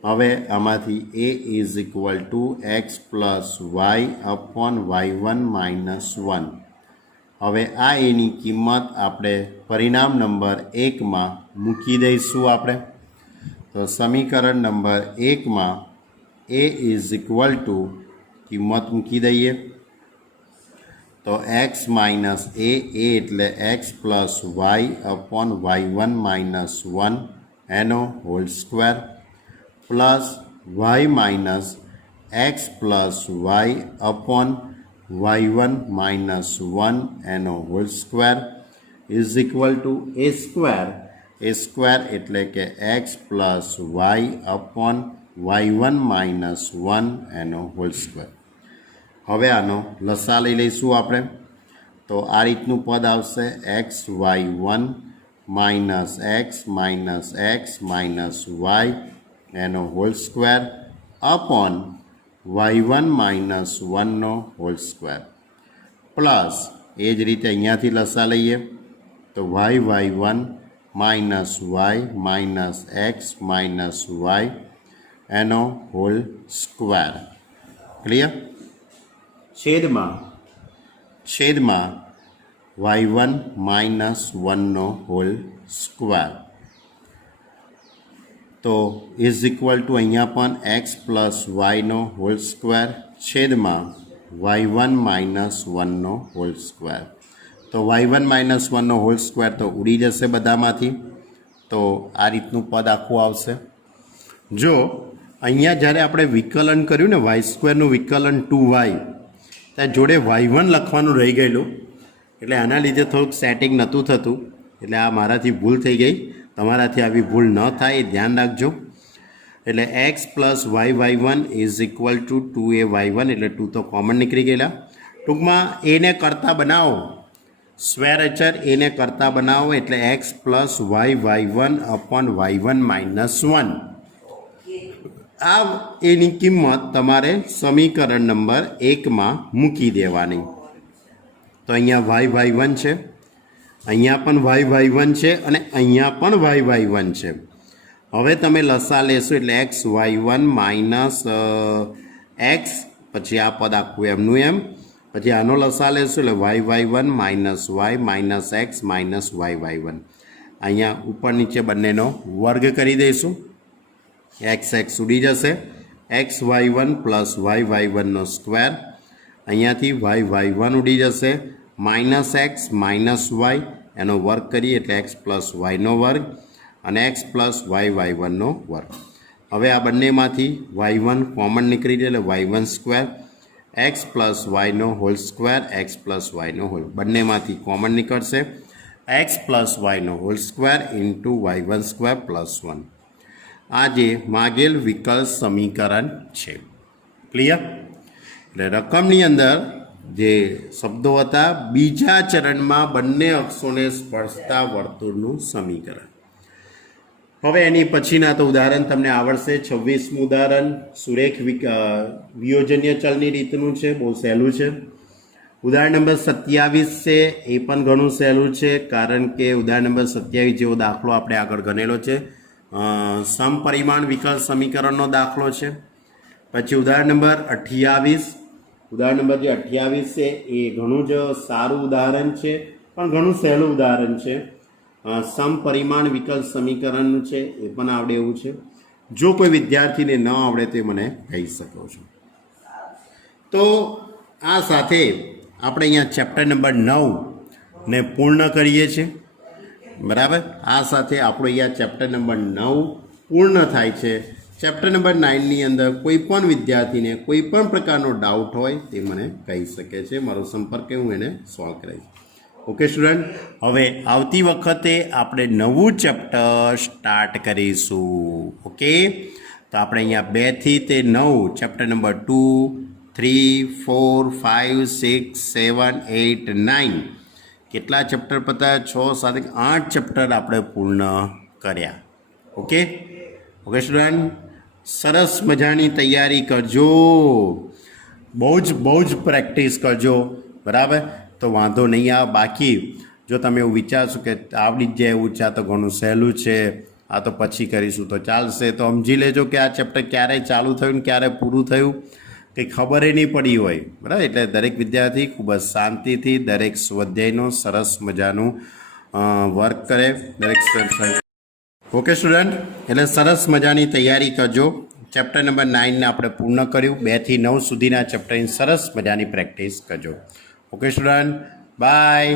હવે આમાંથી a is equal to x plus y upon y1 minus 1. હવે આ એની કિંમત આપણે પરિણામ નંબર 1માં મૂકી દઈશું આપણે. તો સમીકરણ નંબર 1માં એ ઇઝ ઇક્વલ ટુ કિંમત મૂકી દઈએ તો એક્સ માઇનસ એ એટલે x plus y upon y1 minus 1 એનો whole square plus y minus x plus y upon y1 minus 1 એનો whole square is equal to a square. A square એટલે કે x plus y upon y1 minus 1 એનો whole square. હવે આનો લસા લઈ લઈશું આપણે. તો આ રીતનું પદ આવશે, x y1 minus x minus y એનો whole square upon y1 minus 1નો હોલ સ્ક્વેર પ્લસ એ જ રીતે અહીંયાથી લસા લઈએ તો y1 minus Y minus x minus y એનો હોલ સ્ક્વેર. ક્લિયર? છેદમાં y1 માઇનસ 1નો હોલ સ્ક્વેર. તો ઇઝ ઇક્વલ ટુ અહીંયા પણ એક્સ પ્લસ વાયનો હોલ સ્ક્વેર છેદમાં y1 માઇનસ 1નો હોલ સ્ક્વેર. તો y1 માઇનસ 1નો હોલ સ્ક્વેર તો ઉડી જશે બધામાંથી, તો આ રીતનું પદ આખું આવશે. જો અહીંયા જ્યારે આપણે વિકલન કર્યું ને વાય સ્ક્વેરનું વિકલન 2y, ત્યાં જોડે y1 લખવાનું રહી ગયેલું, એટલે આના લીધે થોડુંક સેટિંગ નહોતું થતું, એટલે આ મારાથી ભૂલ થઈ ગઈ. તમારાથી આવી ભૂલ ન થાય એ ધ્યાન રાખજો. એટલે x plus y1 is equal two 2ay1 એટલે 2 તો કોમન નીકળી ગયેલા. ટૂંકમાં એને કરતા બનાવો, સ્ક્વેર અચર એને કરતા બનાવો એટલે x plus y1 upon y1 minus 1. આ એની કિંમત તમારે સમીકરણ નંબર 1માં મૂકી દેવાની. તો અહીંયા y1 છે, અહીંયા પણ y1 છે અને અહીંયા પણ y1 છે. હવે તમે લસા લેશો એટલે એક્સ y1 માઇનસ એક્સ, પછી આ પદ આખું એમનું એમ, પછી આનો લસા લેશો એટલે y1 minus Y minus x minus y1. અહીંયા ઉપર નીચે બંનેનો વર્ગ કરી દઈશું, એક્સ ઉડી જશે, એક્સ y1 પ્લસ y1નો સ્ક્વેર, અહીંયાથી y1 ઉડી જશે, માઇનસ એક્સ માઇનસ વાય એનો વર્ગ કરીએ એટલે એક્સ પ્લસ વાયનો વર્ગ અને એક્સ પ્લસ વાય વનનો વર્ગ. હવે આ બંનેમાંથી y1 કોમન નીકળી જાય એટલે y1 સ્ક્વેર એક્સ પ્લસ વાયનો હોલ સ્ક્વેર એક્સ પ્લસ વાયનો હોલ બંનેમાંથી કોમન નીકળશે એક્સ પ્લસ વાયનો whole square into y1 square plus 1. આ જે માગેલ વિકલ સમીકરણ છે. ક્લિયર? એટલે રકમની અંદર જે શબ્દો હતા બીજા ચરણમાં બંને અક્ષોને સ્પર્શતા વર્તુળનું સમીકરણ. હવે એની પછીના તો ઉદાહરણ તમને આવડશે. 26મું ઉદાહરણ સુરેખ વિયોજનીય ચલની રીતનું છે, બહુ સહેલું છે. ઉદાહરણ નંબર 27 છે, એ પણ ઘણું સહેલું છે કારણ કે ઉદાહરણ નંબર 27 જેવો દાખલો આપણે આગળ ગણેલો છે. સમપરિમાણ વિકલ સમીકરણનો દાખલો છે. પછી ઉદાહરણ નંબર 28, ઉદાહરણ નંબર જે 28 છે એ ઘણું જ સારું ઉદાહરણ છે પણ ઘણું સહેલું ઉદાહરણ છે. સમપરિમાણ વિકલ સમીકરણનું છે, એ પણ આવડે એવું છે. જો કોઈ વિદ્યાર્થીને ન આવડે તે મને કહી શકો છો. તો આ સાથે આપણે અહીંયા ચેપ્ટર નંબર 9 ને પૂર્ણ કરીએ છીએ. બરાબર? આ સાથે આપણો અહીંયા ચેપ્ટર નંબર 9 પૂર્ણ થાય છે. ચેપ્ટર નંબર 9ની અંદર કોઈ પણ વિદ્યાર્થીને કોઈ પણ પ્રકારનો ડાઉટ હોય તે મને કહી શકે છે. મારો સંપર્ક હું એને સોલ્વ કરીશ. ઓકે સ્ટુડન્ટ, હવે આવતી વખતે આપણે નવું ચેપ્ટર સ્ટાર્ટ કરીશું. ઓકે, તો આપણે અહીંયા 2 થી તે 9 ચેપ્ટર નંબર 2, 3, 4, 5, 6, 7, 8, 9 કેટલા ચેપ્ટર પતાયા? 6, 7, 8 ચેપ્ટર આપણે પૂર્ણ કર્યા. ઓકે ઓકે સ્ટુડન્ટ, સરસ મજાની તૈયારી કરજો. બહુ જ પ્રેક્ટિસ કરજો. બરાબર? તો વાંધો નહીં આવે. બાકી જો તમે એવું વિચારશો કે આવડી જ જાય એવું છે, આ તો ઘણું સહેલું છે, આ તો પછી કરીશું તો ચાલશે, તો સમજી લેજો કે આ ચેપ્ટર ક્યારે ચાલુ થયું ને ક્યારે પૂરું થયું કંઈ ખબર નહીં પડી હોય. બરાબર? એટલે દરેક વિદ્યાર્થી ખૂબ જ શાંતિથી દરેક સ્વાધ્યાયનો સરસ મજાનું વર્ક કરે. દરેક ઓકે સ્ટુડન્ટ, એટલે સરસ મજાની તૈયારી કરજો. ચેપ્ટર નંબર 9ને આપણે પૂર્ણ કર્યું. 2 થી 9 સુધીના ચેપ્ટરની સરસ મજાની પ્રેક્ટિસ કરજો. Okay student, by.